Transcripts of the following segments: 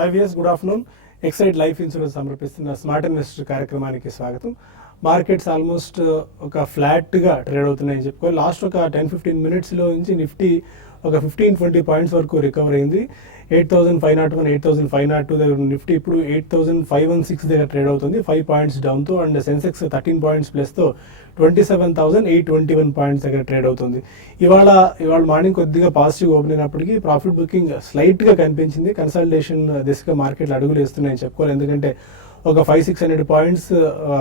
హావియస్ good afternoon. Exide life insurance సమర్పిస్తున్న smart investor కార్యక్రమానికి స్వాగతం. మార్కెట్స్ ఆల్మోస్ట్ ఒక ఫ్లాట్గా ట్రేడ్ అవుతున్నాయని చెప్పుకోవాలి. లాస్ట్ ఒక 10-15 మినిట్స్లో నుంచి నిఫ్టీ ఒక 15-20 పాయింట్స్ వరకు రికవర్ అయింది. 8,501, 8,502 దగ్గర నిఫ్టీ ఇప్పుడు 8,516 దగ్గర ట్రేడ్ అవుతుంది. 5 పాయింట్స్ డౌన్తో. అండ్ సెన్సెక్స్ 13 పాయింట్స్ ప్లస్తో 27,821 పాయింట్స్ దగ్గర ట్రేడ్ అవుతుంది. ఇవాళ మార్నింగ్ కొద్దిగా పాజిటివ్ ఓపెన్ అయినప్పటికీ ప్రాఫిట్ బుకింగ్ స్లైట్గా కనిపించింది. కన్సల్టేషన్ దిశగా మార్కెట్లు అడుగులు వేస్తున్నాయని చెప్పుకోవాలి. ఎందుకంటే ఒక 500-600 పాయింట్స్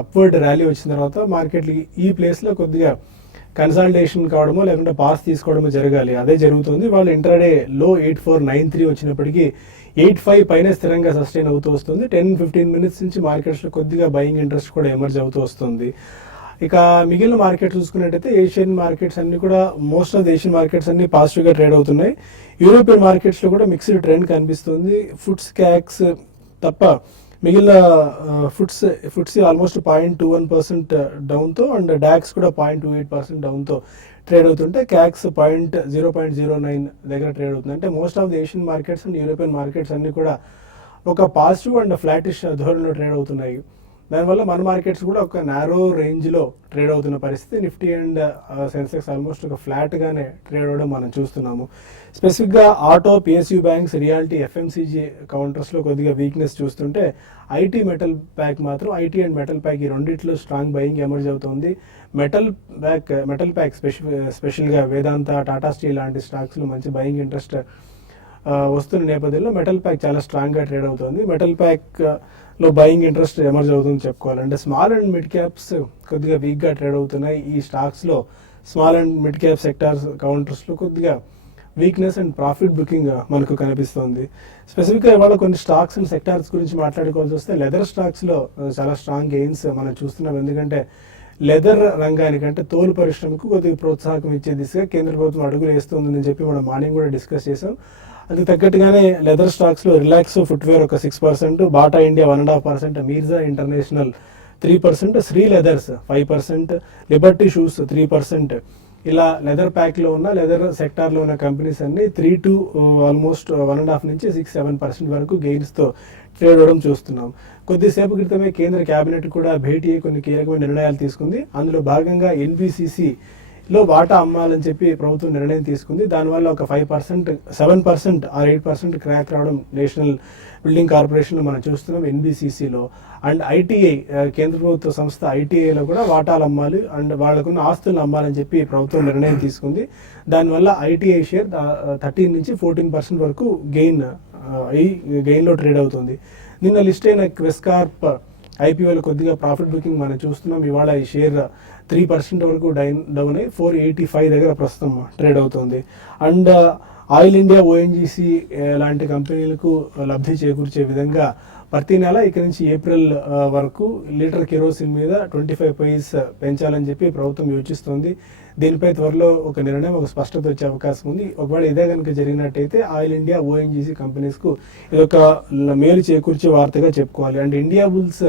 అప్వర్డ్ ర్యాలీ వచ్చిన తర్వాత మార్కెట్లు ఈ ప్లేస్లో కొద్దిగా కన్సల్టేషన్ కావడమో లేకుంటే పాస్ తీసుకోవడమో జరగాలి. అదే జరుగుతుంది. వాళ్ళు ఇంట్రాడే లో 8493 వచ్చినప్పటికీ 85 పైన స్థిరంగా సస్టైన్ అవుతూ వస్తుంది. 10-15 మినిట్స్ నుంచి మార్కెట్స్లో కొద్దిగా బయింగ్ ఇంట్రెస్ట్ కూడా ఎమర్జ్ అవుతూ వస్తుంది. ఇక మిగిలిన మార్కెట్ చూసుకున్నట్టయితే ఏషియన్ మార్కెట్స్ అన్ని కూడా most of the Asian markets అన్ని పాజిటివ్గా ట్రేడ్ అవుతున్నాయి. యూరోపియన్ మార్కెట్స్లో కూడా మిక్స్డ్ ట్రెండ్ కనిపిస్తుంది. ఫుడ్స్ క్యాక్స్ తప్ప మిగిలిన ఫుడ్స్ ఆల్మోస్ట్ 0.21% డౌన్తో అండ్ డాక్స్ కూడా 0.28% డౌన్తో ట్రేడ్ అవుతుంటే క్యాక్స్ 0.09 దగ్గర ట్రేడ్ అవుతుంది. అంటే most of the Asian markets and European markets అన్ని కూడా ఒక పాజిటివ్ అండ్ ఫ్లాటిష్ ధోరణిలో ట్రేడ్ అవుతున్నాయి. దానివల్ల మన మార్కెట్స్ కూడా ఒక నారో రేంజ్లో ట్రేడ్ అవుతున్న పరిస్థితి. నిఫ్టీ అండ్ సెన్సెక్స్ ఆల్మోస్ట్ ఒక ఫ్లాట్గానే ట్రేడ్ అవ్వడం మనం చూస్తున్నాము. స్పెసిఫిక్గా auto, PSU banks, realty, FMCG కౌంటర్స్లో కొద్దిగా వీక్నెస్ చూస్తుంటే ఐటీ, మెటల్ ప్యాక్ మాత్రం ఐటీ అండ్ మెటల్ ప్యాక్ ఈ రెండిట్లో స్ట్రాంగ్ బయింగ్ ఎమర్జ్ అవుతుంది. మెటల్ ప్యాక్ స్పెషల్గా వేదాంత, టాటా స్టీల్ లాంటి స్టాక్స్లో మంచి బయింగ్ ఇంట్రెస్ట్ వస్తున్న నేపథ్యంలో మెటల్ ప్యాక్ చాలా స్ట్రాంగ్గా ట్రేడ్ అవుతుంది. మెటల్ ప్యాక్లో బయింగ్ ఇంట్రెస్ట్ ఎమర్జ్ అవుతుంది చెప్పుకోవాలి. అంటే స్మాల్ అండ్ మిడ్ క్యాప్స్ కొద్దిగా వీక్గా ట్రేడ్ అవుతున్నాయి. ఈ స్టాక్స్లో small and mid cap sectors కౌంటర్స్లో కొద్దిగా వీక్నెస్ అండ్ ప్రాఫిట్ బుకింగ్ మనకు కనిపిస్తుంది. స్పెసిఫిక్గా ఇవాళ కొన్ని స్టాక్స్ అండ్ సెక్టార్స్ గురించి మాట్లాడుకోవాల్సి వస్తే లెదర్ స్టాక్స్లో చాలా స్ట్రాంగ్ గెయిన్స్ మనం చూస్తున్నాం. ఎందుకంటే లెదర్ రంగానికంటే తోలు పరిశ్రమకు కొద్దిగా ప్రోత్సాహకం ఇచ్చే దిశగా కేంద్ర ప్రభుత్వం అడుగులు వేస్తుందని చెప్పి మనం మార్నింగ్ కూడా డిస్కస్ చేసాం. అందుకు తగ్గట్టుగానే లెదర్ స్టాక్స్లో రిలాక్స్ ఫుట్వేర్ ఒక 6%, Bata India 1.5%, Mirza international 3%, Shree leathers 5%, Liberty shoes 3%. ఇలా లెదర్ ప్యాక్లో ఉన్న లెదర్ సెక్టార్లో ఉన్న కంపెనీస్ అన్ని 3 to ఆల్మోస్ట్ 1.5 నుంచి 6-7% వరకు గెయిన్స్తో ట్రేడ్ అవ్వడం చూస్తున్నాం. కొద్దిసేపు క్రితమే కేంద్ర కేబినెట్ కూడా భేటీ కొన్ని కీలకమైన నిర్ణయాలు తీసుకుంది. అందులో భాగంగా ఎన్బిసిసిలో వాటా అమ్మాలని చెప్పి ప్రభుత్వం నిర్ణయం తీసుకుంది. దానివల్ల ఒక 5%, 7% ఆర్ 8% క్రాక్ రావడం నేషనల్ బిల్డింగ్ కార్పొరేషన్లో మనం చూస్తున్నాం ఎన్బిసిసిలో. అండ్ ఐటీఐ, కేంద్ర ప్రభుత్వ సంస్థ ఐటీఐలో కూడా వాటాలు అమ్మాలి అండ్ వాళ్ళకున్న ఆస్తులను అమ్మాలని చెప్పి ప్రభుత్వం నిర్ణయం తీసుకుంది. దానివల్ల ఐటీఐ షేర్ 13 నుంచి 14% వరకు గెయిన్లో ట్రేడ్ అవుతుంది. నిన్న లిస్ట్ అయిన క్వెస్ కార్ప్ ఐపీఓలో కొద్దిగా ప్రాఫిట్ బుకింగ్ మనం చూస్తున్నాం. ఇవాళ ఈ షేర్ 3% వరకు డౌన్ అయ్యి 485 దగ్గర ప్రస్తుతం ట్రేడ్ అవుతుంది. అండ్ ఆయిల్ ఇండియా, ఓఎన్జీసీ లాంటి కంపెనీలకు లబ్ధి చేకూర్చే విధంగా ప్రతి నెల ఇక నుంచి ఏప్రిల్ వరకు లీటర్ కెరోసిన్ మీద 25 పైస్ పెంచాలని చెప్పి ప్రభుత్వం యోచిస్తుంది. దీనిపై త్వరలో ఒక నిర్ణయం, ఒక స్పష్టత వచ్చే అవకాశం ఉంది. ఒకవేళ ఇదే కనుక జరిగినట్టయితే ఆయిల్ ఇండియా, ఓఎన్జీసీ కంపెనీస్కు ఇదొక మేలు చేకూర్చే వార్తగా చెప్పుకోవాలి. And India bulls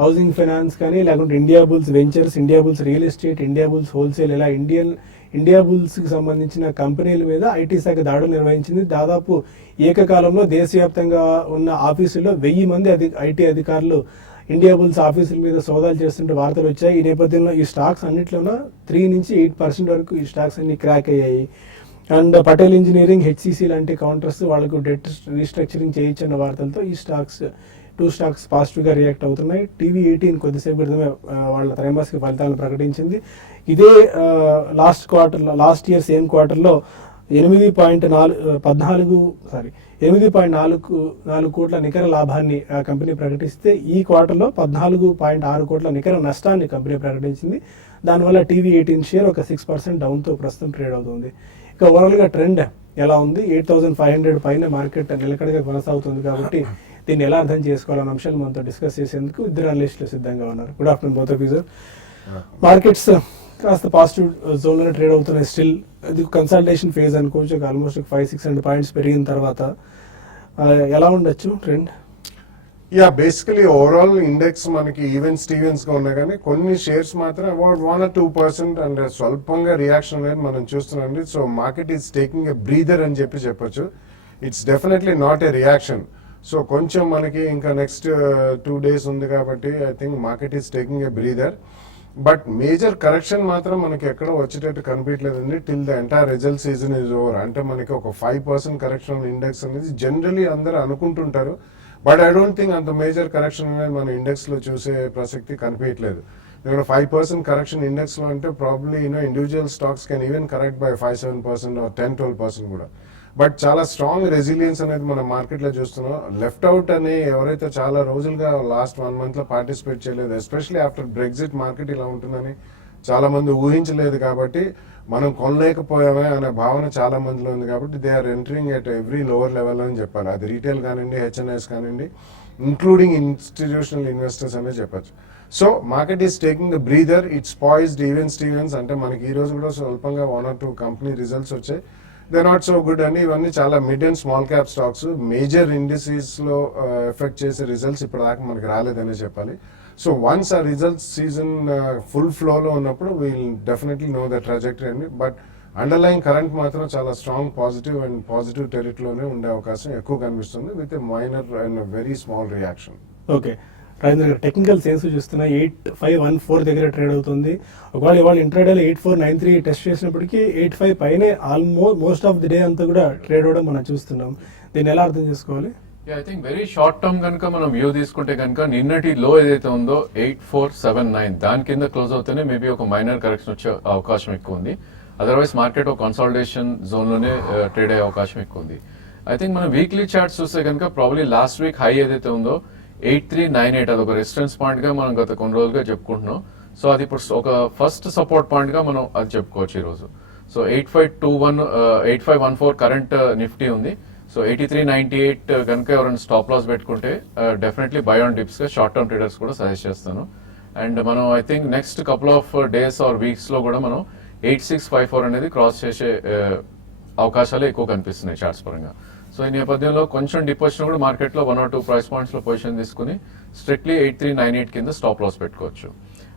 housing finance కానీ, లేకుంటే India bulls ventures, India bulls real estate, India bulls wholesale, ఇలా ఇండియా బుల్స్కి సంబంధించిన కంపెనీల మీద ఐటీ శాఖ దాడులు నిర్వహించింది. దాదాపు ఏకకాలంలో దేశవ్యాప్తంగా ఉన్న ఆఫీసుల్లో 1000 మంది ఐటీ అధికారులు ఇండియా బుల్స్ ఆఫీసుల మీద సోదాలు చేస్తుంటే వార్తలు వచ్చాయి. ఈ నేపథ్యంలో ఈ స్టాక్స్ అన్నింటిలోనూ 3 నుంచి 8% వరకు ఈ స్టాక్స్ అన్ని క్రాక్ అయ్యాయి. అండ్ పటేల్ ఇంజనీరింగ్, హెచ్సిసి లాంటి కౌంటర్స్ వాళ్ళకు డెట్ రీస్ట్రక్చరింగ్ చేయించిన వార్తలతో ఈ స్టాక్స్ 2 స్టాక్స్ పాజిటివ్గా రియాక్ట్ అవుతున్నాయి. టీవీ18 కొద్దిసేపు క్రితమే వాళ్ళ త్రైమాసిక ఫలితాలను ప్రకటించింది. ఇదే లాస్ట్ ఇయర్ సేమ్ క్వార్టర్లో 8.4 కోట్ల నికర లాభాన్ని కంపెనీ ప్రకటిస్తే ఈ క్వార్టర్లో 14.6 కోట్ల నికర నష్టాన్ని కంపెనీ ప్రకటించింది. దానివల్ల టీవీ18 షేర్ ఒక 6% డౌన్తో ప్రస్తుతం ట్రేడ్ అవుతుంది. ఇక ఓవరాల్గా ట్రెండ్ ఎలా ఉంది? 8,500 పైన మార్కెట్ నిలకడగా కొనసాగుతుంది. కాబట్టి దీన్ని ఎలా అర్థం చేసుకోవాలన్న అంశాలు మనతో డిస్కస్ చేసేందుకు ఇద్దరు అనలిస్టులు సిద్ధంగా ఉన్నారు. Good afternoon both of you sir. Markets కాస్త పాజిటివ్ జోన్లోనే ట్రేడ్ అవుతున్నాయి. స్టిల్ ఇది కన్సల్టేషన్ ఫేజ్ అనుకోవచ్చు. ఆల్మోస్ట్ 500-600 పాయింట్స్ పెరిగిన తర్వాత ఎలా ఉండొచ్చు ట్రెండ్? బేసికలీ ఓవరాల్ ఇండెక్స్ మనకి ఈవెన్స్ గా ఉన్నాయి, కానీ కొన్ని షేర్స్ మాత్రం అబౌట్ 1 or 2% అండ్ స్వల్పంగా రియాక్షన్ అనేది మనం చూస్తున్నాం. So market is taking a breather అని చెప్పొచ్చు. It's definitely not a reaction. So కొంచెం మనకి ఇంకా నెక్స్ట్ 2 days ఉంది కాబట్టి I think market is taking a breather. But major correction మాత్రం మనకి ఎక్కడో వచ్చేటట్టు కనిపించలేదండి till the entire result season is over. అంటే మనకి ఒక 5% కరెక్షన్ ఇండెక్స్ అనేది జనరలీ అందరూ అనుకుంటుంటారు. బట్ ఐ డోంట్ థింక్ అంత మేజర్ కరెక్షన్ అనేది మన ఇండెక్స్లో చూసే ప్రసక్తి కనిపించట్లేదు. 5% కరెక్షన్ ఇండెక్స్లో అంటే probably individual stocks can even correct by 5-7% or 10-12% కూడా. బట్ చాలా స్ట్రాంగ్ రెసిలియన్స్ అనేది మనం మార్కెట్లో చూస్తున్నాం. లెఫ్ట్ అవుట్ అని ఎవరైతే చాలా రోజులుగా లాస్ట్ 1 monthలో పార్టిసిపేట్ చేయలేదు, ఎస్పెషలీ ఆఫ్టర్ బ్రెగ్జిట్ మార్కెట్ ఇలా ఉంటుందని చాలా మంది ఊహించలేదు కాబట్టి మనం కొనలేకపోయామే అనే భావన చాలా మందిలో ఉంది కాబట్టి they are entering at every lower level అని చెప్పాలి. అది రీటైల్ కానివ్వండి, హెచ్ఎన్ఐస్ కానివ్వండి, ఇంక్లూడింగ్ ఇన్స్టిట్యూషనల్ ఇన్వెస్టర్స్ అనే చెప్పచ్చు. So market is taking the breather, it's poised. Even stevens అంటే మనకి ఈ రోజు కూడా స్వల్పంగా 1 or 2 కంపెనీ రిజల్ట్స్ వచ్చాయి. దే నాట్ సో గుడ్ అండి. ఇవన్నీ చాలా mid and small cap stocks. Major ఇండిసీస్లో ఎఫెక్ట్ చేసే రిజల్ట్స్ ఇప్పుడు దాకా మనకి రాలేదనే చెప్పాలి. సో వన్స్ ఆ రిజల్ట్స్ సీజన్ ఫుల్ ఫ్లోలో ఉన్నప్పుడు we'll definitely know the trajectory అండి. బట్ అండర్లైన్ కరెంట్ మాత్రం చాలా స్ట్రాంగ్ పాజిటివ్ టెరిటరీలోనే ఉండే అవకాశం ఎక్కువ కనిపిస్తుంది with a minor and very small reaction. Okay Rajendra garu, technical sense చూస్తున్నా 8514 దగ్గర ట్రేడ్ అవుతుంది. ఒకవేళ ఇవాళ ఇంట్రాడేలో 8493 టెస్ట్ చేసినప్పటికీ 85 పైనే మోస్ట్ ఆఫ్ ది డే అంతా కూడా ట్రేడ్ అవ్వడం మనం చూస్తున్నాం. దీన్ని ఎలా అర్థం చేసుకోవాలి? I think very short term కనుక మనం వ్యూ తీసుకుంటే కనుక నిన్నటి లో ఏదైతే ఉందో 8479 దాని కింద క్లోజ్ అవుతేనే మేబీ ఒక మైనర్ కరెక్షన్ వచ్చే అవకాశం ఎక్కువ ఉంది. అదర్వైజ్ మార్కెట్ ఒక కన్సాలిడేషన్ జోన్ లోనే ట్రేడ్ అయ్యే అవకాశం ఎక్కువ ఉంది. ఐ థింక్ మనం వీక్లీ చార్ట్స్ చూస్తే కనుక ప్రాబ్లీ లాస్ట్ వీక్ హై ఏదైతే ఉందో 8398 అదొక రెసిస్టెన్స్ పాయింట్ గా మనం గత కొన్ని రోజులుగా చెప్పుకుంటున్నాం. సో అది ఇప్పుడు ఒక ఫస్ట్ సపోర్ట్ పాయింట్ గా మనం అది చెప్పుకోవచ్చు ఈ రోజు. సో 8514 కరెంట్ నిఫ్టీ ఉంది. సో 8398 కనుక ఎవరైనా స్టాప్ లాస్ పెట్టుకుంటే డెఫినెట్లీ బై ఆన్ డిప్స్ గా షార్ట్ టర్మ్ ట్రేడర్స్ కూడా సజెస్ట్ చేస్తాను. అండ్ మనం I think next couple of days or weeks లో కూడా మనం 8654 అనేది క్రాస్ చేసే అవకాశాలు ఎక్కువ కనిపిస్తున్నాయి చార్ట్స్ పరంగా. సో ఈ నేపథ్యంలో కొంచెం డిప్ వచ్చినా కూడా మార్కెట్ లో 1 or 2 ప్రైస్ పాయింట్స్ లో పొజిషన్ తీసుకుని స్ట్రిక్ట్లీ 8398 కింద స్టాప్ లాస్ పెట్టుకోవచ్చు.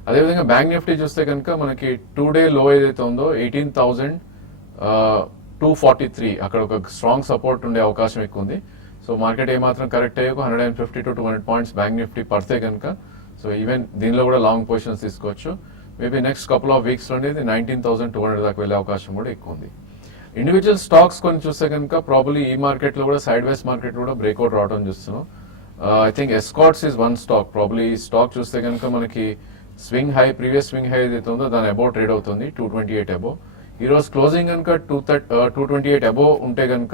అదేవిధంగా బ్యాంక్ నిఫ్టీ చూస్తే కనుక మనకి 2 day లో ఏదైతే ఉందో 18,243 అక్కడ ఒక స్ట్రాంగ్ సపోర్ట్ ఉండే అవకాశం ఎక్కువ ఉంది. సో మార్కెట్ ఏమాత్రం కరెక్ట్ అయ్యే 150 to 200 పాయింట్స్ బ్యాంక్ నిఫ్టీ పడితే కనుక సో ఈవెన్ దీనిలో కూడా లాంగ్ పొజిషన్స్ తీసుకోవచ్చు. Maybe next couple of weeks లో అనేది 19,200 దాకా వెళ్ళే అవకాశం కూడా ఎక్కువ ఉంది. ఇండివిజువల్ స్టాక్స్ కొన్ని చూస్తే కనుక ప్రాబ్లీ ఈ మార్కెట్ లో కూడా సైడ్ వేస్ మార్కెట్ కూడా బ్రేక్అవుట్ రావడం చూస్తున్నాం. I think Escorts is one stock. Probably ఈ స్టాక్ చూస్తే కనుక మనకి swing high previous swing high ఏదైతే ఉందో దాని అబౌవ్ ట్రేడ్ అవుతుంది 228 అబౌవ్. ఈ రోజు క్లోజింగ్ కనుక 228 అబౌవ్ ఉంటే కనుక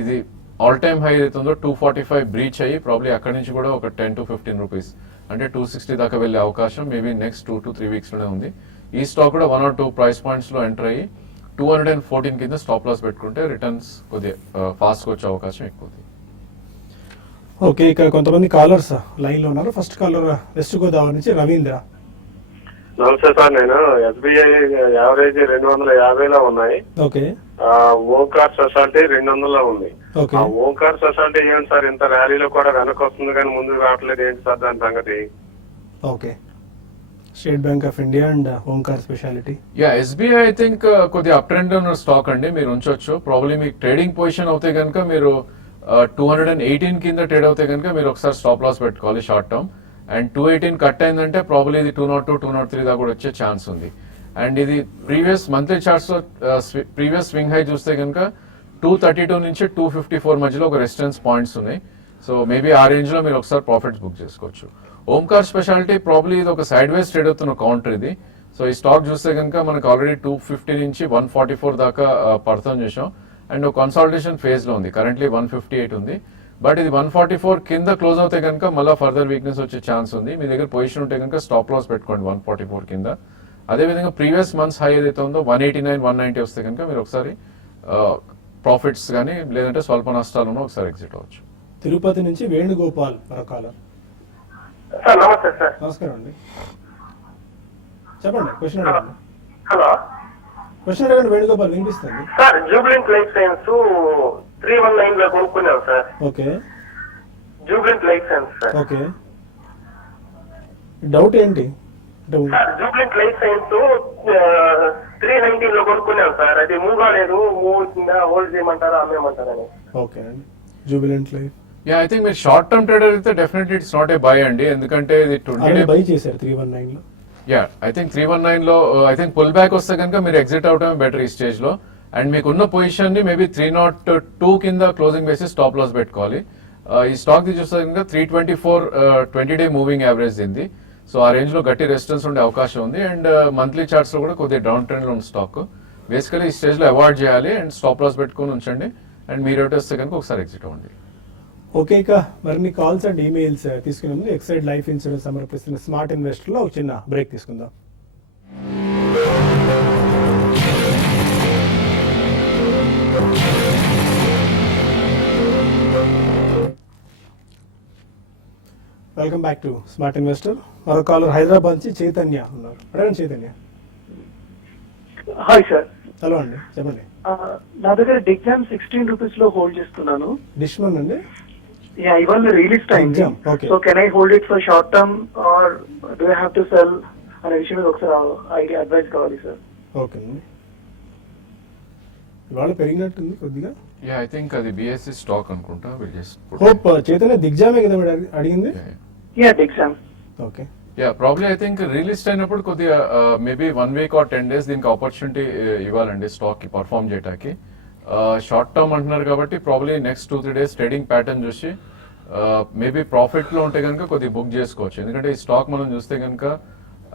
ఇది ఆల్ టైమ్ హై ఏదైతే ఉందో 245 బ్రీచ్ అయ్యి ప్రాబ్లీ అక్కడి నుంచి కూడా ఒక 10 to 15 రూపీస్ అంటే 260 దాకా వెళ్ళే అవకాశం మేబీ నెక్స్ట్ 2 to 3 వీక్స్ లోనే ఉంది. ఈ స్టాక్ కూడా 1 or 2 ప్రైస్ పాయింట్స్ లో ఎంటర్ అయ్యి 214 కింద స్టాప్ లాస్ పెట్టుకుంటే రిటర్న్స్ కొద్దిగా ఫాస్ట్ గా వచ్చే అవకాశం ఎక్కువ ఉంది. ఓకే, ఇక్కడ కొంతమంది కాలర్స్ లైన్ లో ఉన్నారు. ఫస్ట్ కాలర్ వెస్ట్ గోదావరి నుంచి రవీంద్ర. నమస్తే సార్, నేను ఎస్బీఐ యావరేజ్ 250లో ఉన్నాయి. ఓకే. ఓంకార్ సొసైటీ 200లో ఉంది. ఓకే. ఓంకార్ సొసైటీ ఏంటి సార్ ఇంత ర్యాలీలో కూడా వెనక్కి వస్తుంది కానీ ముందుకు రావట్లేదు, ఏంటి సార్ దాని సంగతి? Okay. State bank of India and Omkar speciality. SBI I think కొద్దిగా అప్ ట్రెండ్ ఉన్న స్టాక్ అండి, మీరు ఉంచొచ్చు. ప్రాబ్లీ మీకు ట్రేడింగ్ పొజిషన్ అవుతే కనుక మీరు 218 కింద ట్రేడ్ అవుతే కనుక మీరు ఒకసారి స్టాప్ లాస్ పెట్టుకోవాలి షార్ట్ టర్మ్. అండ్ 218 కట్ అయిందంటే ప్రాబ్లీ ఇది 202, 203 దాకా కూడా వచ్చే ఛాన్స్ ఉంది. అండ్ ఇది ప్రీవియస్ మంత్లీ చార్ట్స్ లో ప్రీవియస్ స్వింగ్ హై చూస్తే కనుక 232 నుంచి 254 మధ్యలో ఒక రెసిస్టెన్స్ పాయింట్స్ ఉన్నాయి. సో మేబీ ఆ రేంజ్ లో మీరు ఒకసారి ప్రాఫిట్స్ బుక్ చేసుకోవచ్చు. ఓంకార్ స్పెషాలిటీ ప్రాబ్లీ ఇది ఒక సైడ్ వేస్ ట్రేడ్ అవుతున్న కౌంటర్ ఇది. సో ఈ స్టాక్ చూస్తే కనుక మనకు ఆల్రెడీ 250 నుంచి 144 దాకా పడతాం చేసాం. అండ్ ఒక కన్సాలిడేషన్ ఫేజ్ లో ఉంది, కరెంట్లీ 158 ఉంది. బట్ ఇది 144 కింద క్లోజ్ అవుతే కనుక మళ్ళీ ఫర్దర్ వీక్నెస్ వచ్చే ఛాన్స్ ఉంది. మీ దగ్గర పొజిషన్ ఉంటే కనుక స్టాప్ లాస్ పెట్టుకోండి 144 కింద. అదేవిధంగా ప్రీవియస్ మంత్స్ హై ఏదైతే ఉందో 189, 190 వస్తే కనుక మీరు ఒకసారి ప్రాఫిట్స్ కానీ లేదంటే స్వల్ప నష్టాలను ఒకసారి ఎగ్జిట్ అవ్వచ్చు. తిరుపతి నుంచి వేణుగోపాల్ మరొకాల. సార్ నమస్తే సార్. నమస్కారం అండి, చెప్పండి క్వశ్చన్ అడగండి. హలో, క్వశ్చన్ అడగండి వేణుగోపాల్, వినిపిస్తుంది. సార్ జూబ్లింట్ లైఫ్ సైన్స్ 319 లో కొనుక్కున్నాం sir. Okay. Jubilant life science sir. Okay, doubt ఏంటి? జూబ్లింట్ లైఫ్ సైన్స్ 319 లో కొనుక్కున్నాం సార్. అది మూవ్ కాలేదు, మూవ్ వచ్చిందా, హోల్డ్ చేయమంటారా అమ్మేయమంటారా అని. ఓకే అండి, Jubilant life yeah I think మీరు షార్ట్ టర్మ్ ట్రేడర్ అయితే definitely it's not a by అండి, ఎందుకంటే ఇది 20 ఆల్రెడీ డే బై చేశారు 319 లో. యా ఐ థింక్ 319 లో ఐ థింక్ పుల్ బ్యాక్ వస్తే కనుక మీరు ఎగ్జిట్ అవడమే బెటర్ ఈ స్టేజ్ లో. అండ్ మీకు ఉన్న పొజిషన్ ని మేబీ 302 కింద క్లోజింగ్ బేసిస్ స్టాప్ లాస్ పెట్టుకోవాలి. ఈ స్టాక్ ది చూస్తే కనుక 324 20 డే మూవింగ్ యావరేజ్ దింది. సో ఆ రేంజ్ లో గట్టి రెసిస్టెన్స్ ఉండే అవకాశం ఉంది. అండ్ మంత్లీ చార్ట్స్ లో కూడా కొద్దిగా డౌన్ ట్రెండ్ లో ఉన్న స్టాక్ బేసికలీ ఈ స్టేజ్ లో అవాయిడ్ చేయాలి అండ్ స్టాప్ లాస్ పెట్టుకుని ఉంచండి. అండ్ మీరు ఒకటి వస్తే కనుక ఒకసారి ఎగ్జిట్ అవ్వండి. ఓకే, ఇక మరిన్ని కాల్స్ అండ్ ఈమెయిల్స్ తీసుకునే ముందు ఎక్సైడ్ లైఫ్ ఇన్సూరెన్స్ సమర్పిస్తున్న స్మార్ట్ ఇన్వెస్టర్ లో ఒక చిన్న బ్రేక్ తీసుకుందాం. Welcome back to smart investor. మరో కాలర్ హైదరాబాద్ నుంచి చైతన్య ఉన్నారు. అడగండి చైతన్య. Hi sir. హలో అండి, చెప్పండి. నా దగ్గర డిగ్జామ్ 16 రూపీస్ లో హోల్డ్ చేస్తున్నాను. డిష్మన్ అండి. యా, ఇవాళ రిలీజ్ అయింది. Digicam, okay. So can I hold it for short term or do I have to sell అనే విషయం మీద ఒకసారి ఐడియా అడ్వైస్ కావాలి సార్. ఓకే అండి. ఇవాళ పెరిగినట్టుంది కొద్దిగా. యా ఐ థింక్ అది బిఎస్సి స్టాక్ అనుకుంటా. విల్ జస్ట్ హోప్ చైతన్య దిగ్జామే కదా మీరు అడిగింది. Yeah, Digjam. Okay. Yeah probably I think release అయినప్పుడు కొద్దిగా మేబీ 1 వీక్ ఆర్ 10 days దీనికి ఆపర్చునిటీ ఇవ్వాలండి స్టాక్ కి పర్ఫామ్ చేయడానికి. షార్ట్ టర్మ్ అంటున్నారు కాబట్టి probably next 2-3 days trading pattern చూసి మేబీ ప్రాఫిట్ లో ఉంటే కనుక కొద్దిగా బుక్ చేసుకోవచ్చు. ఎందుకంటే ఈ స్టాక్ మనం చూస్తే కనుక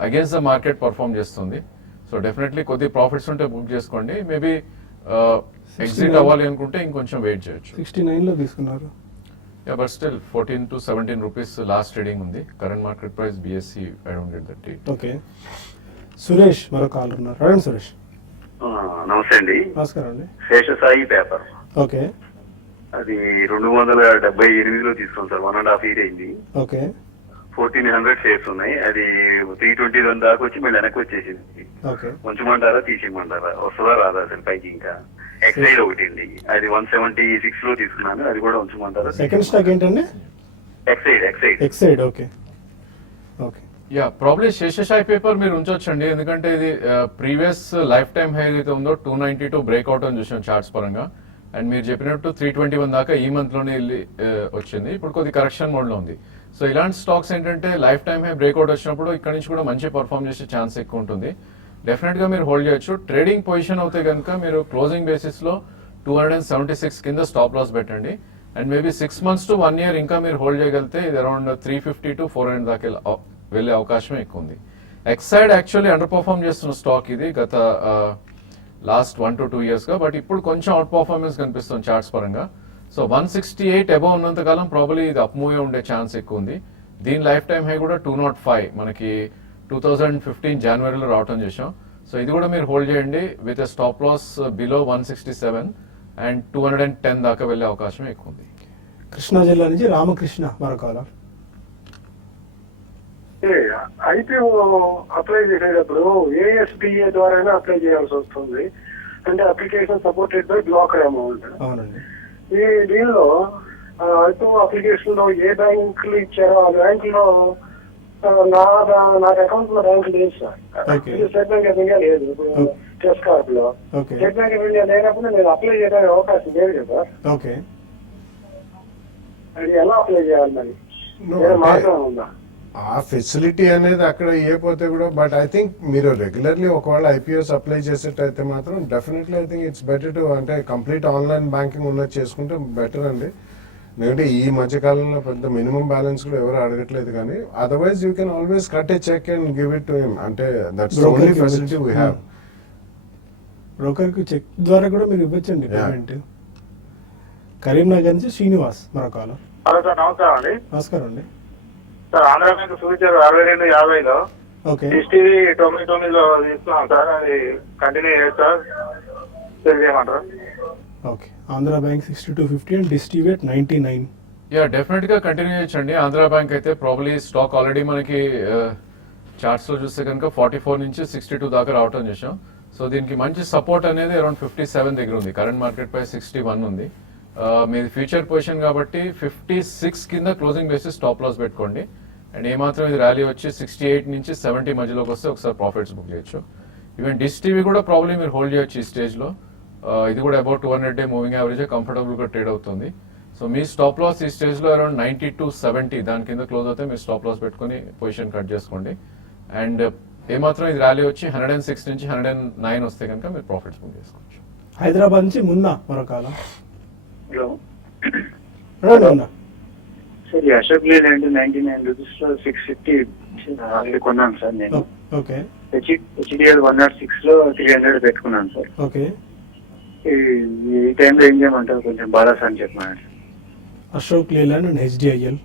అగేన్స్ట్ ద మార్కెట్ పర్ఫామ్ చేస్తుంది. సో డెఫినెట్లీ కొద్ది ప్రాఫిట్స్ ఉంటే బుక్ చేసుకోండి. మేబీ ఎగ్జిట్ అవ్వాలి అనుకుంటే ఇంకొంచెం వెయిట్ చేయొచ్చు. 69 లో తీసుకున్నారు. Yeah but still 14 to 17 rupees last trading ఉంది. Current market price BSE I don't get that date. Okay. Suresh మరో కాల్ ఉన్నారు. అడగండి సురేష్. నమస్తే అండి. నమస్కారం అండి. Seshasayee paper okay. అది 278లో తీసుకున్నాం సార్. 1.5 year అయింది. ఓకే. 1400 షేర్స్ ఉన్నాయి. అది 321 దాకా వచ్చి మళ్ళీ వెనక్కి వచ్చేసింది. ఓకే. ఉంచమంటారా తీసేయమంటారా? వస్తుందా రాదా అసలు పైకి? ఇంకా ఎక్సైడ్ ఒకటి ఉంది, అది 176 లో తీసుకున్నాను. అది కూడా ఉంచమంటారా? సెకండ్ స్టాక్ ఏంటండి? Exide. Exide. Okay. Okay. Yeah probably Seshasai paper మీరు ఉంచొచ్చండి, ఎందుకంటే ఇది ప్రీవియస్ లైఫ్ టైమ్ హై అయితే ఉందో 292 బ్రేక్అవుట్ అని చూసాం చార్ట్స్ పరంగా. అండ్ మీరు చెప్పినట్టు 321 దాకా ఈ మంత్ లోనే వెళ్ళి వచ్చింది. ఇప్పుడు కొద్ది కరెక్షన్ మోడ్ లో ఉంది. సో ఇలాంటి స్టాక్స్ ఏంటంటే లైఫ్ టైమ్ హై బ్రేక్అవుట్ వచ్చినప్పుడు ఇక్కడ నుంచి కూడా మంచి పర్ఫామ్ చేసే ఛాన్స్ ఎక్కువ ఉంటుంది. డెఫినెట్ గా మీరు హోల్డ్ చేయొచ్చు. ట్రేడింగ్ పొజిషన్ అవుతే కనుక మీరు క్లోజింగ్ బేసిస్ లో 276 కింద స్టాప్ లాస్ పెట్టండి. And maybe 6 months to 1 year ఇంకా మీరు హోల్డ్ చేయగలిగితే ఇది అరౌండ్ 350 to 400 దాకా వెళ్ళే అవకాశం ఎక్కువ ఉంది. ఎక్సైడ్ యాక్చువల్లీ అండర్ పర్ఫామ్ చేస్తున్న స్టాక్ ఇది గత లాస్ట్ 1 to 2 years గా. బట్ ఇప్పుడు కొంచెం అవుట్ పర్ఫార్మెన్స్ కనిపిస్తుంది చార్ట్స్ పరంగా. సో 168 అబౌవ్ ఉన్నంత కాలం ప్రాబ్లీ ఇది అప్ మూవ్ ఉండే ఛాన్స్ ఎక్కువ ఉంది. దీని లైఫ్ టైమ్ హై కూడా 205 మనకి 2015 జనవరిలో రావటం చేసాం. సో ఇది కూడా మీరు హోల్డ్ చేయండి with stop loss below 167 and 210 దాకా వెళ్ళే అవకాశం ఎక్కువ ఉంది. కృష్ణా జిల్లా నుంచి రామకృష్ణ మరో కాలర్. ఐపీఓ అప్లై చేసేటప్పుడు ఏఎస్బిఏ ద్వారా అప్లై చేయాల్సి వస్తుంది. అంటే application supported by block amount. అవునండి. ఈ దీనిలో ఐపీఓ అప్లికేషన్ లో ఏ బ్యాంకులు ఇచ్చారో ఆ బ్యాంకులో నాకు అకౌంట్ లో బ్యాంక్ లేదు sir. State bank of India లేదు. ఇప్పుడు చెస్ కార్డ్ లో స్టేట్ బ్యాంక్ ఆఫ్ ఇండియా లేనప్పుడు నేను అప్లై చేయడానికి అవకాశం లేదు కదా. ఓకే. అది ఎలా అప్లై చేయాలి మరి? మార్గం ఉందా? ఆ ఫెసిలిటీ అనేది అక్కడ ఇవ్వకపోతే కూడా, బట్ ఐ థింక్ మీరు రెగ్యులర్లీ ఒకవేళ ఐపీఎస్ అప్లై చేసేటైతే మాత్రం definitely I think it's better to అంటే కంప్లీట్ ఆన్లైన్ బ్యాంకింగ్ ఉన్నది చేసుకుంటే బెటర్ అండి. ఎందుకంటే ఈ మధ్య కాలంలో పెద్ద మినిమం బ్యాలెన్స్ కూడా ఎవరు అడగట్లేదు. కానీ otherwise you can always cut a cheque and give it to him. అంటే that's the only facility we have. Broker కి చెక్ ద్వారా కూడా మీరు ఇవ్వచ్చండి పేమెంట్. కరీంనగర్ నుంచి శ్రీనివాస్ మరో కాలర్. హలో సార్, నమస్కారం అండి. నమస్కారం అండి. సార్ ఆంధ్ర బ్యాంక్ ఫ్యూచర్ 62.50లో ఓకే. హిస్టరీ 99లో తీసుకున్నాం సార్. అది కంటిన్యూ చేస్తా చేయమంటారా? ఓకే. ఆంధ్ర బ్యాంక్ 6250 అండ్ డిస్టివ్ ఎట్ 99. యా డెఫినెట్ గా కంటిన్యూ చేయొచ్చండి. ఆంధ్ర బ్యాంక్ అయితే ప్రాబ్లీ స్టాక్ ఆల్రెడీ మనకి చార్ట్స్ లో చూస్తే కనుక 44 నుంచి 62 దాకా రావటం చేసాం. సో దీనికి మంచి సపోర్ట్ అనేది అరౌండ్ 57 దగ్గర ఉంది. కరెంట్ మార్కెట్ ప్రైస్ 61 ఉంది. మీది ఫ్యూచర్ పొజిషన్ కాబట్టి 56 కింద క్లోజింగ్ బేసిస్ స్టాప్ లాస్ పెట్టుకోండి. అండ్ ఏమాత్రం ఇది ర్యాలీ వచ్చి 68 నుంచి 70 మధ్యలోకి వస్తే ఒకసారి ప్రాఫిట్స్ బుక్ చేయొచ్చు. ఈవెన్ డిష్ టీవీ కూడా ప్రాబ్లీ మీరు హోల్డ్ చేయొచ్చు ఈ స్టేజ్ లో. ఇది కూడా about 200 day moving average comfortable గా ట్రేడ్ అవుతుంది. సో మీ స్టాప్ లాస్ ఈ స్టేజ్ లో అరౌండ్ 90 to 70 దాని కింద క్లోజ్ అవుతే మీరు స్టాప్ లాస్ పెట్టుకుని పొజిషన్ కట్ చేసుకోండి. అండ్ ఏమాత్రం ఇది ర్యాలీ వచ్చి 106 నుంచి 109 వస్తే కనుక మీరు ప్రాఫిట్స్ బుక్ చేసుకోవచ్చు. హైదరాబాద్ నుంచి మున్నా మరొకాల హలో మున్నా సార్, ఈ అశోక్ లేదంటే 99 రూపీస్ లో 650 ఆల్రెడీ కొన్నాను సార్ నేను. ఓకే హెచ్డిఎల్ 106 లో 300 పెట్టుకున్నాను సార్. ఓకే ఈ టైంలో ఏం చేయమంటారు, కొంచెం బాగా అని చెప్పమన్నారు. Ashok Leyland and HDIL.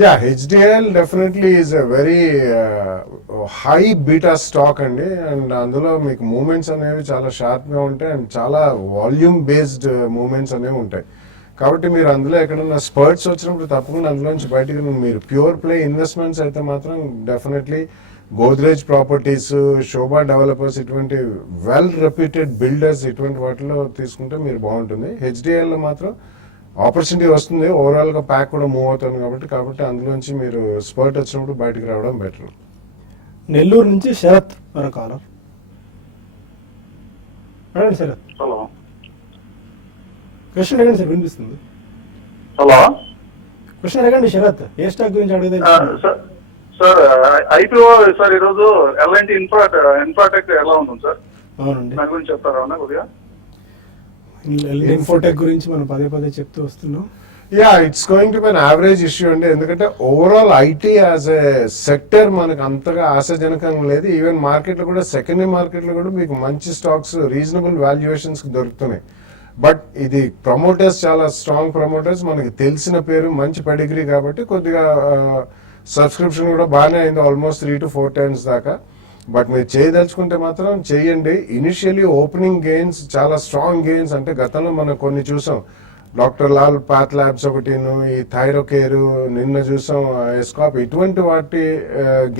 Yeah, HDL definitely is a very high beta stock అండి, అండ్ అందులో మీకు మూమెంట్స్ అనేవి చాలా షార్ప్గా ఉంటాయి అండ్ చాలా వాల్యూమ్ బేస్డ్ మూమెంట్స్ అనేవి ఉంటాయి. కాబట్టి మీరు అందులో ఎక్కడన్నా స్పర్ట్స్ వచ్చినప్పుడు తప్పకుండా అందులోంచి బయటకు మీరు ప్యూర్ ప్లే ఇన్వెస్ట్మెంట్స్ అయితే మాత్రం డెఫినెట్లీ గోద్రేజ్ ప్రాపర్టీస్, శోభా డెవలపర్స్, ఇటువంటి వెల్ రెప్యూటెడ్ బిల్డర్స్ ఇటువంటి వాటిలో తీసుకుంటే మీరు బాగుంటుంది. హెచ్డిఎల్లో మాత్రం ఆపర్చునిటీ వస్తుంది, ఓవరాల్ గా ప్యాక్ కూడా మూవ్ అవుతుంది కాబట్టి అందులోంచి మీరు స్పర్ట్ వచ్చినప్పుడు బయటకు రావడం బెటర్. నెల్లూరు నుంచి శరత్ మరొకాల. అడగండి శరత్. హలో క్వశ్చన్ అడగండి సార్, వినిపిస్తుంది. హలో క్వశ్చన్ అడగండి శరత్, ఏ స్టాక్ గురించి అడిగితే సార్ ఐపీఓ సార్ ఈరోజు ఎల్ఎన్టీ ఇన్ఫ్రాటెక్ ఎలా ఉంటుంది సార్? అవునండి, దాని గురించి చెప్తారా అన్న కొద్దిగా? ఇన్ఫోటెక్ గురించి మనం పదే పదే చెప్తూ వస్తున్నాం. Yeah, it's going to be an average issue అండి, ఎందుకంటే overall IT as a sector మనకు అంతగా ఆశాజనకంగా లేదు. ఈవెన్ మార్కెట్లో కూడా సెకండరీ మార్కెట్లో కూడా మీకు మంచి స్టాక్స్ రీజనబుల్ వాల్యుయేషన్స్ దొరుకుతున్నాయి. బట్ ఇది ప్రమోటర్స్ చాలా స్ట్రాంగ్ ప్రమోటర్స్, మనకి తెలిసిన పేరు, మంచి పెడిగ్రీ కాబట్టి కొద్దిగా సబ్స్క్రిప్షన్ కూడా బాగానే అయింది, ఆల్మోస్ట్ 3 to 4 times దాకా. బట్ మీరు చేయదలుచుకుంటే మాత్రం చేయండి. ఇనిషియలీ ఓపెనింగ్ గెయిన్స్ చాలా స్ట్రాంగ్ గెయిన్స్, అంటే గతంలో మనం కొన్ని చూసాం, డాక్టర్ లాల్ పాత్ ల్యాబ్స్ ఒకటిను, ఈ థైరోకేర్, నిన్న చూసాం ఎస్కాప్, ఇటువంటి వాటి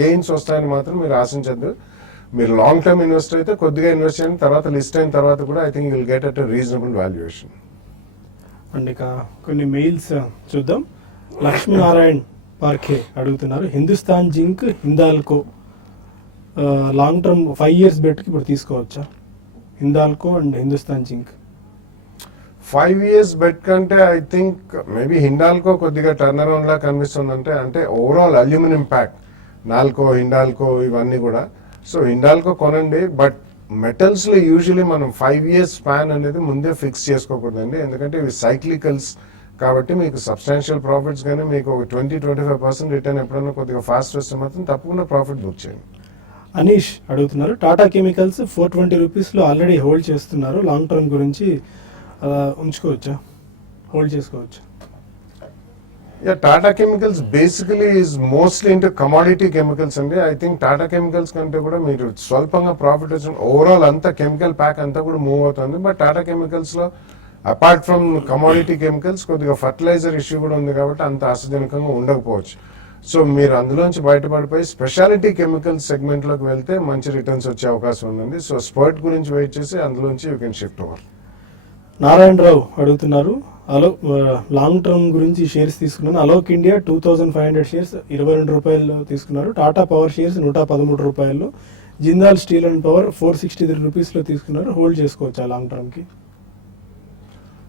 గెయిన్స్ వస్తాయని మాత్రం మీరు ఆశించద్దు. మీరు లాంగ్ టర్మ్ ఇన్వెస్టర్ అయితే కొద్దిగా ఇన్వెస్ట్ చేయండి, తర్వాత లిస్ట్ అయిన తర్వాత కూడా I think will get at reasonable valuation. And ఇక కొన్ని మెయిల్స్ చూద్దాం. లక్ష్మీనారాయణ్ పార్కే అడుగుతున్నారు, Hindustan zinc, Hindalco long term 5 years బెట్కి ఇప్పుడు తీసుకోవచ్చా? Hindalco and Hindustan zinc 5 years bet కంటే ఐ థింక్ మేబీ హిండాల్కో కొద్దిగా టర్న్ అరౌండ్ లా కనిపిస్తుంది. అంటే overall aluminium pack, Nalco, Hindalco ఇవన్నీ కూడా. సో హిండాల్కో కొనండి, బట్ మెటల్స్ లో యూజువలీ మనం 5 years స్పాన్ అనేది ముందే ఫిక్స్ చేసుకోకూడదండి, ఎందుకంటే ఇవి సైక్లికల్స్ కాబట్టి మీకు సబ్స్టాన్షియల్ ప్రాఫిట్స్ కానీ మీకు ఒక 20-25% రిటర్న్ ఎప్పుడైనా కొద్దిగా ఫాస్ట్ వస్తే మాత్రం తప్పకుండా ప్రాఫిట్ బుక్ చేయండి. అనీష్ అడుగుతున్నారు, టాటా కెమికల్స్ 420 రూపీస్లో ఆల్రెడీ హోల్డ్ చేస్తున్నారు, లాంగ్ టర్మ్ గురించి ఉంచుకోవచ్చా, హోల్డ్ చేసుకోవచ్చా? Yeah, Tata chemicals basically is mostly into commodity chemicals అండి. ఐ థింక్ టాటా కెమికల్స్ కంటే కూడా మీరు స్వల్పంగా ప్రాఫిట్ వచ్చిన ఓవరాల్ అంతా కెమికల్ ప్యాక్ అంతా కూడా మూవ్ అవుతుంది. బట్ టాటా కెమికల్స్ లో అపార్ట్ ఫ్రమ్ కమాడిటీ కెమికల్స్ కొద్దిగా ఫర్టిలైజర్ ఇష్యూ కూడా ఉంది కాబట్టి అంత ఆశాజనకంగా ఉండకపోవచ్చు. సో మీరు అందులోంచి బయటపడిపోయి స్పెషాలిటీ కెమికల్స్ సెగ్మెంట్ లోకి వెళ్తే మంచి రిటర్న్స్ వచ్చే అవకాశం ఉందండి. సో స్పర్ట్ గురించి వెయిట్ చేసి అందులోంచి you can shift over. Narayanarao అడుగుతున్నారు, అలో లాంగ్ టర్మ్ గురించి షేర్స్ తీసుకున్నాను. అలోక్ ఇండియా 2500 షేర్స్ 22 రూపాయల్లో తీసుకున్నారు. టాటా పవర్ షేర్స్ 113 రూపాయల్లో. జిందాల్ స్టీల్ అండ్ పవర్ 463 రూపీస్లో తీసుకున్నారు, హోల్డ్ చేసుకోవచ్చా long టర్మ్కి?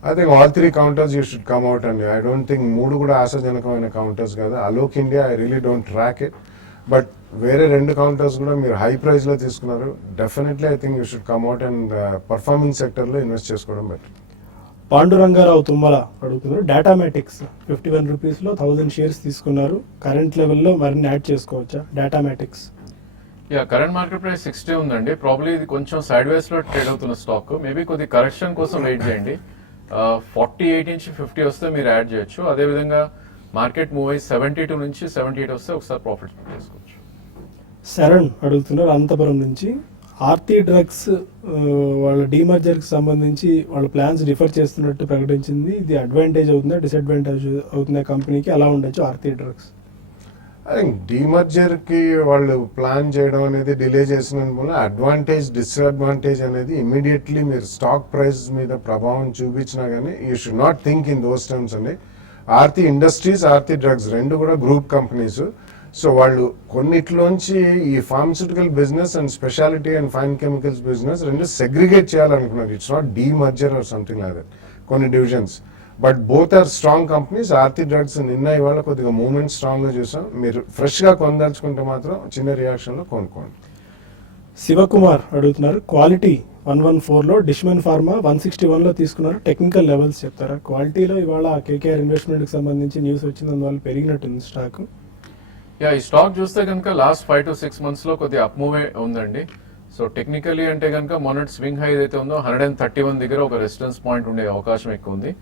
I think all 3 counters you should come out and I don't think 3 కూడా ఆశాజనకమైన కౌంటర్స్ కాదు. Alok India I really don't track it, but వేరే 2 కౌంటర్స్ కూడా మీరు హై ప్రైస్ లో తీసుకున్నారు. Definitely I think you should come out and performing sector లో invest చేసుకోవడం better. Panduranga Rao Tummala అడుగుతున్నారు, డేటామేటిక్స్ 51 రూపీస్లో 1000 షేర్స్ తీసుకున్నారు, కరెంట్ లెవెల్లో మరిన్ని యాడ్ చేసుకోవచ్చా డేటామేటిక్స్? యా, కరెంట్ మార్కెట్ ప్రైస్ 60 ఉందండి. ప్రాబ్లీ ఇది కొంచెం సైడ్ వేస్ లో ట్రేడ్ అవుతున్న స్టాక్, మేబీ కొద్ది కరెక్షన్ కోసం వెయిట్ చేయండి. 48 నుంచి 50 వస్తే మీరు యాడ్ చేయొచ్చు. అదేవిధంగా మార్కెట్ మూవ్ అయ్యి 72 నుంచి 78 వస్తే ఒకసారి ప్రాఫిట్ చేసుకోవచ్చు. శరణ్ అడుగుతున్నారు అనంతపురం నుంచి, ఆర్తి డ్రగ్స్ వాళ్ళ డీమర్జర్కి సంబంధించి వాళ్ళ ప్లాన్స్ రిఫర్ చేస్తున్నట్టు ప్రకటించింది. ఇది అడ్వాంటేజ్ అవుతుందా, డిసడ్వాంటేజ్ అవుతుందా కంపెనీకి? ఎలా ఉండొచ్చు Aarti drugs? I think demerger కి వాళ్ళు ప్లాన్ చేయడం అనేది డిలే చేసిన అడ్వాంటేజ్ డిస్అడ్వాంటేజ్ అనేది ఇమీడియట్లీ మీరు స్టాక్ ప్రైస్ మీద ప్రభావం చూపించినా కానీ you should not think in those terms అండి. ఆర్తి ఇండస్ట్రీస్, ఆర్తి డ్రగ్స్ 2 కూడా గ్రూప్ కంపెనీస్. సో వాళ్ళు కొన్నిట్లోంచి ఈ pharmaceutical business and speciality and fine chemicals business 2 segregate చేయాలనుకున్నారు. It's not demerger or something like that. కొన్ని divisions but both are strong companies. Aarti drugs నిన్న ఇవాళ కొద్దిగా మూవ్మెంట్ స్ట్రాంగ్ గా చూసాం. మీరు ఫ్రెష్ గా కొనదలుచుకుంటే మాత్రం చిన్న రియాక్షన్ లో కొనుక్కోండి. శివకుమార్ అడుగుతున్నారు, క్వాలిటీ 114లో, డిష్మన్ ఫార్మా 161లో తీసుకున్నారు, టెక్నికల్ లెవెల్స్ చెప్తారా? క్వాలిటీలో ఇవాళ కేకేఆర్ ఇన్వెస్ట్మెంట్కి సంబంధించి న్యూస్ వచ్చింది, అందువల్ల పెరిగినట్టుంది స్టాక్. యా, ఈ స్టాక్ చూస్తే కనుక లాస్ట్ 5 to 6 months లో కొద్దిగా అప్ మూవ్ ఉందండి. సో టెక్నికలీ అంటే కనుక మొన్నటి స్వింగ్ హై ఏదైతే ఉందో 131 దగ్గర ఒక రెసిస్టెన్స్ పాయింట్ ఉండే అవకాశం ఎక్కువ ఉంది.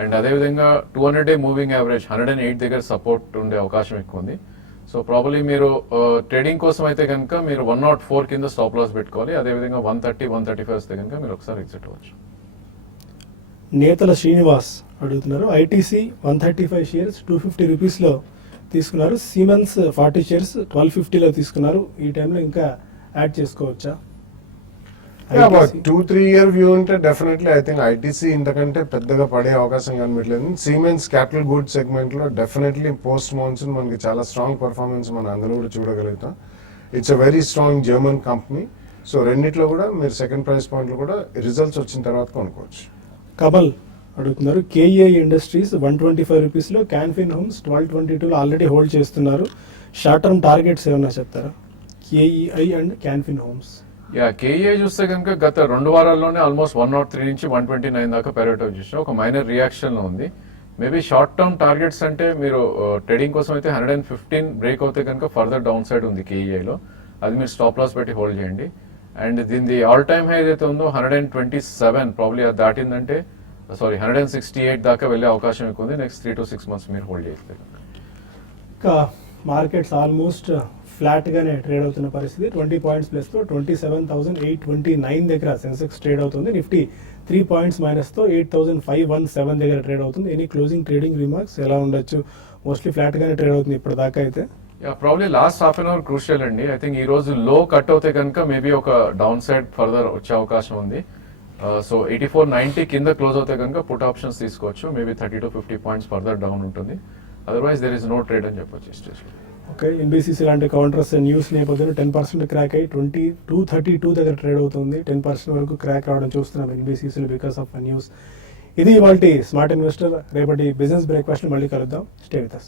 అండ్ అదేవిధంగా 200-day మూవింగ్ యావరేజ్ 108 దగ్గర సపోర్ట్ ఉండే అవకాశం ఎక్కువ ఉంది. సో ప్రాబబ్లీ మీరు ట్రేడింగ్ కోసం అయితే కనుక మీరు 104 కింద స్టాప్ లాస్ పెట్టుకోవాలి. అదేవిధంగా 130, 135 వస్తే కనుక మీరు ఒకసారి ఎగ్జిట్ అవ్వచ్చు. నేతల శ్రీనివాస్ అడుగుతున్నారు, ఐటీసీ 135 షేర్స్ 250 రూపీస్లో తీసుకున్నారు, సిమెన్స్ 40 షేర్స్ 1250లో తీసుకున్నారు, ఈ టైంలో ఇంకా యాడ్ చేసుకోవచ్చా? 2-3 year వ్యూ ఉంటే డెఫినెట్లీ ఐ థింక్ ఐటీసీ ఇంతకంటే పెద్దగా పడే అవకాశం కనిపించలేదు. సిమెన్స్ క్యాపిటల్ గుడ్ సెగ్మెంట్ లో డెఫినెట్లీ పోస్ట్ మాన్సూన్ మనకి చాలా స్ట్రాంగ్ పర్ఫార్మెన్స్ మనం అందరూ కూడా చూడగలుగుతాం. It's a very strong German company. So రెండిట్లో కూడా మీరు సెకండ్ ప్రైస్ పాయింట్లు కూడా రిజల్ట్స్ వచ్చిన తర్వాత కొనుక్కోవచ్చు. కమల్ అడుగుతున్నారు, కేఈఐ ఇండస్ట్రీస్ 125 రూపీస్లో, క్యాన్ఫిన్ హోమ్స్ 1222లో ఆల్రెడీ హోల్డ్ చేస్తున్నారు, షార్ట్ టర్మ్ టార్గెట్స్ ఏమన్నా చెప్తారా? KEI and Can Fin homes. Yeah, KEI చూస్తే కనుక గత 2 వారాల్లోనే ఆల్మోస్ట్ 103 నుంచి 129 దాకా పెరగటం చూసాం. ఒక మైనర్ రియాక్షన్ లో ఉంది. మేబీ షార్ట్ టర్మ్ టార్గెట్స్ అంటే మీరు ట్రేడింగ్ కోసం అయితే 115 బ్రేక్ అవుతే కనుక ఫర్దర్ డౌన్ సైడ్ ఉంది కేఈఐలో, అది మీరు స్టాప్ లాస్ పెట్టి హోల్డ్ చేయండి. అండ్ దీని ఆల్ టైమ్ హై ఏదైతే ఉందో 127 ప్రాబ్లీ అది దాటిందంటే 168 దాకా వెళ్ళే అవకాశం ఎక్కువ ఉంది. నెక్స్ట్ 3 to 6 months మీరు హోల్డ్ చేస్తే ఇంకా మార్కెట్స్ ఆల్మోస్ట్ ఫ్లాట్గానే ట్రేడ్ అవుతున్న పరిస్థితి. 20 పాయింట్స్ ప్లస్తో 27,829 దగ్గర సెన్సెక్స్ ట్రేడ్ అవుతుంది. నిఫ్టీ 3 పాయింట్స్ మైనస్తో 8,517 దగ్గర ట్రేడ్ అవుతుంది. ఎనీ క్లోజింగ్ ట్రేడింగ్ రిమార్క్స్ ఎలా ఉండొచ్చు? మోస్ట్లీ ఫ్లాట్గానే ట్రేడ్ అవుతుంది ఇప్పటిదాకా అయితే. Yeah, probably last half an hour crucial అండి. ఐ థింక్ ఈ రోజు లో కట్ అవుతే కనుక మేబీ ఒక డౌన్ సైడ్ ఫర్దర్ వచ్చే అవకాశం ఉంది. సో 84.90 కింద క్లోజ్ అవుతే కనుక పుట్ ఆప్షన్స్ తీసుకోవచ్చు. Maybe 30 to 50 points further down ఉంటుంది. Otherwise there is no trade అని చెప్పొచ్చు ఈ స్టేజ్. ఓకే, ఎన్బిసిసి లాంటి కౌంటర్స్ న్యూస్ నేపథ్యంలో 10% క్రాక్ అయ్యి 2232 దగ్గర ట్రేడ్ అవుతుంది. 10% వరకు క్రాక్ రావడం చూస్తున్నాం ఎన్బిసిసిలో బికాస్ ఆఫ్ న్యూస్. ఇది ఇవాల్టి స్మార్ట్ ఇన్వెస్టర్. రేపటి బిజినెస్ బ్రేక్ఫాస్ట్ మళ్ళీ కలుద్దాం. Stay with us.